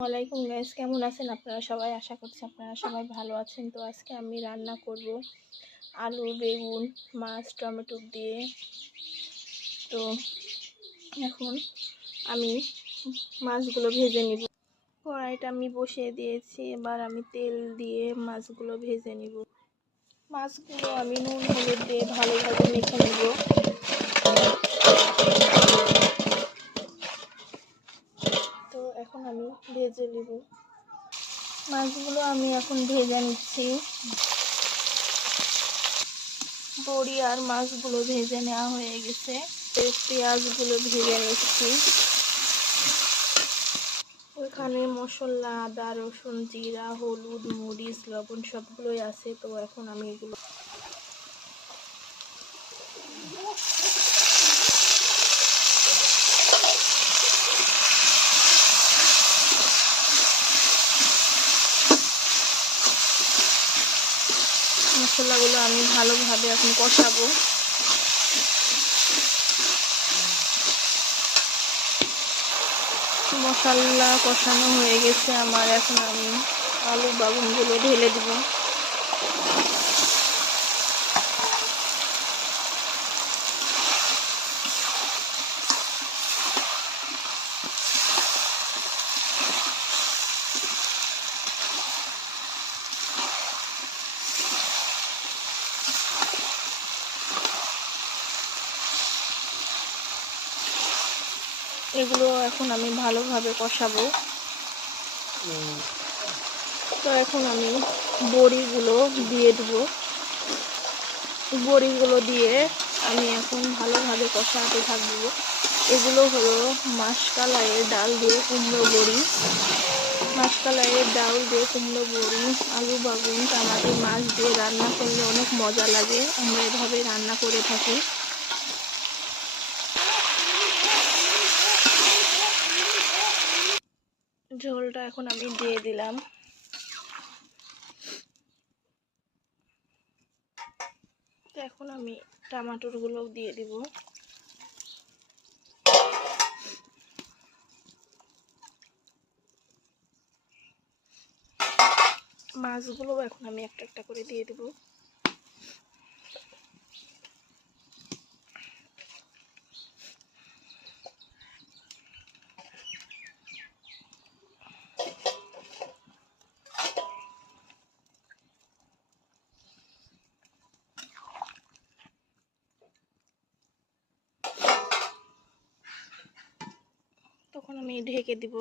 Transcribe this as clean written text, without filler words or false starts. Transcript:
ওয়ালাইকুম গাইস, কেমন আছেন আপনারা সবাই? আশা করছি আপনারা সবাই ভালো আছেন। তো আজকে আমি রান্না করব আলু, বেগুন, মাছ, টমেটো দিয়ে। তো এখন আমি মাছগুলো ভেজে নিব। কড়াইটা আমি বসিয়ে দিয়েছি, এবার আমি তেল দিয়ে মাছগুলো ভেজে নিব। মাছগুলো আমি নুন হলুদ দিয়ে ভালোভাবে মেখে নেব। তো এখন আমি ভেজে নেব। মাছগুলো আমি এখন ভেজে নিচ্ছি। বড়ি আর মাছগুলো ভেজে নেওয়া হয়ে গেছে। পেঁয়াজগুলো ভেজে নিচ্ছি। ওখানে মশলা, আদা, রসুন, জিরা, হলুদ, মরিচ, লবণ সবগুলোই আছে। তো এখন আমি এগুলো মশলাগুলো আমি ভালোভাবে এখন কষাবো। মশলা কষানো হয়ে গেছে আমার। এখন আমি আলু বাগুনগুলো ঢেলে দিব। এগুলো এখন আমি ভালোভাবে কষাবো। তো এখন আমি বড়িগুলো দিয়ে দেবো। বড়িগুলো দিয়ে আমি এখন ভালোভাবে কষাতে থাকবো। এগুলো হলো মাসকলাইয়ের ডাল দিয়ে কুমড়ো বড়ি। মাসকলাইয়ের ডাল দিয়ে কুমড়ো বড়ি, আলু বাগুন, টমেটো, মাছ দিয়ে রান্না করলে অনেক মজা লাগে। আমরা এভাবে রান্না করে থাকি। ঝোলটা এখন আমি দিয়ে দিলাম। তো এখন আমি টমেটোগুলো দিয়ে দিব। মাছগুলো এখন আমি একটা একটা করে দিয়ে দেব। তখন আমি ঢেকে দিব।